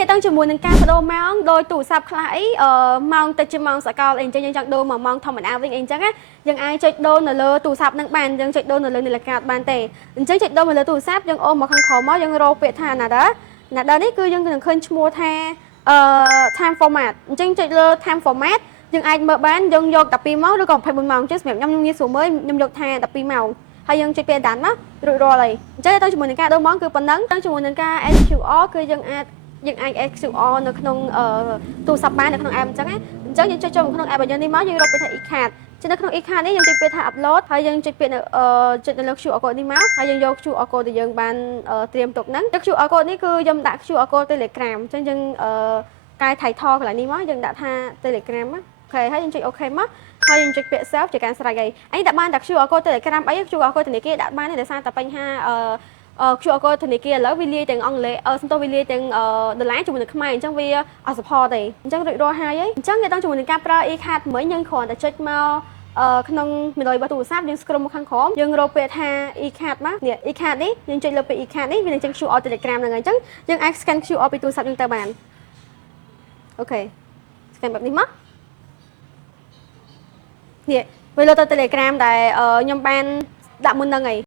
តែតាំងជាមួយនឹងការបដូរម៉ោងដោយទូរស័ព្ទខ្លះអីម៉ោងទៅជាម៉ោងសកលអីអញ្ចឹងយើងចង់ដូរមកម៉ោងធម្មតាវិញអីអញ្ចឹងណាយើងអាចចុចដូរនៅលើទូរស័ព្ទនឹងបានយើងចុចដូរនៅលើនាឡិកាបានទេអញ្ចឹងចុចដូរនៅលើទូរស័ព្ទយើងអូសមកខាងក្រោមមកយើងរកពាក្យថា Another នេះគឺយើងនឹងឃើញឈ្មោះថាtime format អញ្ចឹងចុចលើ time format យើងអាចមើលបានយើងយក12ម៉ោងឬក៏24ម៉ោងអញ្ចឹងសម្រាប់ខ្ញុំងាយស្រួលមើលខ្ញុំយកថា12ម៉ោងហើយយើងចុចពេលដានមករួចរាល់ហើយអញ្ចឹងទៅជាមួយនឹងការដូរម៉ោងគឺប៉ុណ្ណឹងទៅជាមួយនឹងការ SQR គឺយើងអាច SQR នៅក្នុងទូរស័ព្ទបាននៅក្នុង app អញ្ចឹងយើងចុចចូលក្នុង app របស់យើងនេះមកយើងរកពាក្យថា e-card ចឹងនៅក្នុង e-card នេះយើងចុចពាក្យថា upload ហើយយើងចុចពាក្យចុចនៅលើ QR code នេះមកហើយយើងយក QR code ដែលយើងបានត្រៀមទុកហ្នឹង QR code នេះគឺខ្ញុំដាក់ QR code Telegram អញ្ចឹងយើងកែ title កន្លែងនេះមកយើងដាក់ថា Telegram ណាអូខេហើយយើងចុច OK មកហើយយើងចុចពាក្យ save ជាការស្រេចហើយអញដាក់បានតែ QR code Telegram អី QR code ធនាគារដាក់បានទេដោយសារតែបញ្ហាQR code ធនាគារឥឡូវវាលាយទាំងអង់គ្លេសសំទោសវាលាយទាំងដុល្លារជាមួយនឹងខ្មែរអញ្ចឹងវាអត់ support ទេអញ្ចឹងរួចរាល់ហើយអញ្ចឹងយើងต้องជាមួយនឹងការប្រើ e-card មួយយើងគ្រាន់តែចុចមកក្នុង menu របស់ទូរស័ព្ទយើង scroll មកខាងក្រោមយើងរកពាក្យថា e-card មកនេះ e-card នេះយើងចុចលើពាក្យ e-card នេះវានឹងចេញ QR Telegram ហ្នឹងហើយអញ្ចឹងយើងអាច scan QR ពីទូរស័ព្ទយើងទៅបានអូខេ scan បែបនេះមកនេះវាលើទៅ Telegram ដែលខ្ញុំបានដាក់មុនហ្នឹងហើយ